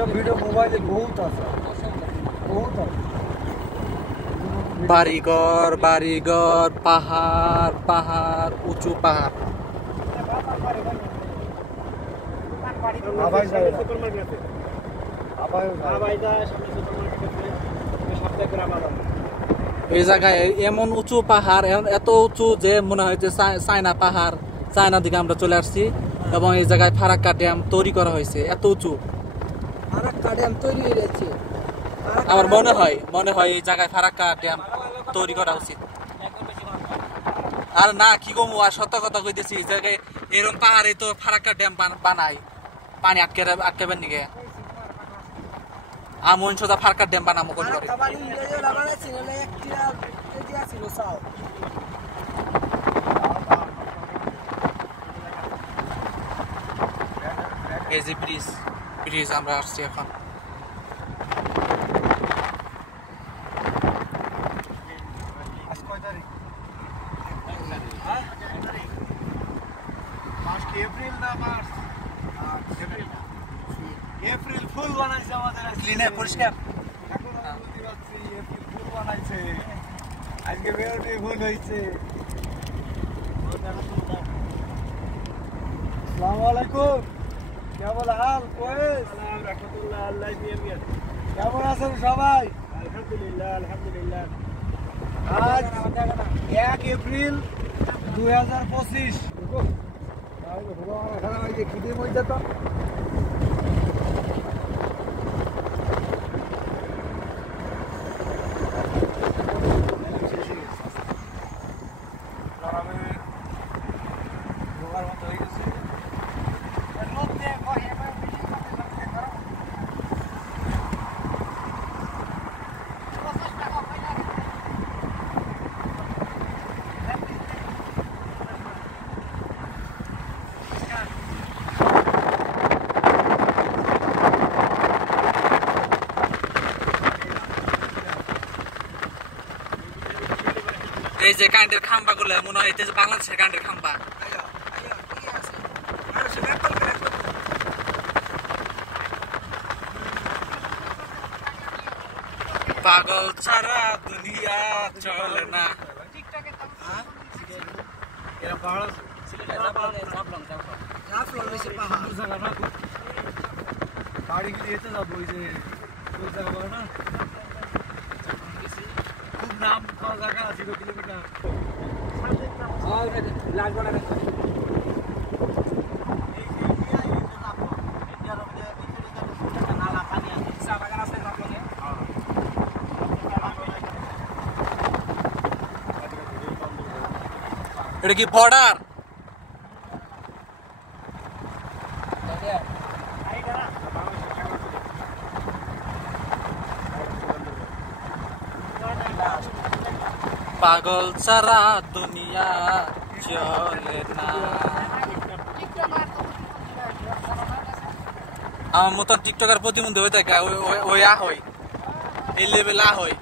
এইসব ভিডিও মোবাইলে বহুত আছে, বহুত আছে। বাড়িঘর বাড়িঘর, পাহাড় পাহাড়, উঁচু পাহাড়। এই জায়গায় এমন উঁচু পাহাড়, এত উঁচু যে মনে হয় যে চায়না পাহাড়, চায়না দিকে আমরা চলে আসছি। এবং এই জায়গায় ফারাক্কা ড্যাম তৈরি করা হয়েছে, এত উঁচু। ফারাক্কা ড্যাম তৈরি হয়ে যাচ্ছে, আমার মনে হয় এই জায়গায় ফারাক্কা ড্যাম তৈরি করা উচিত। আর না কি কমু, আর সত্য কথা কইতেছি, এই জায়গায় এরকম পাহাড়ে তো ফারাক্কা ড্যাম বানায় পানি আটকাবেন নিকে। আমন সোজা ফারাক্কা ড্যাম বানাবো কোন করে। এই যে ব্রিজ আমরা আসছি এখন। এপ্রিল না মার্চ? এপ্রিল ফুল বানাইছে আমাদের পরিষ্কার এখন আমি বুঝতে পারছি এপ্রিল ফুল বানাইছে, আজকে বেরোটি ফুল হয়েছে। আসসালামু আলাইকুম, কেমন হাল? কেমন আছেন সবাই? আলহামদুলিল্লাহ আলহামদুলিল্লাহ। আজ 1 এপ্রিল 2025। খিদে মধ্যে তো এই যে কারেন্টের খাম্বা গুলো মনে হয় যে বাংলাদেশের কারেন্টের খাম্বা। পাগল ছাড়া দুনিয়া চলে না। বাড়ি গিয়ে যেতে যাবো, ওই যে ওই জায়গা না, খুব নাম পাওয়া জায়গা, 0 কিলোমিটার। এটা কি বর্ডার? পাগল ছাড়া দুনিয়া চলে না। আমার মতো টিকটকার প্রতিবন্ধী হয়ে থাকে, ওই আ হয়, এই লেভেল আ হয়।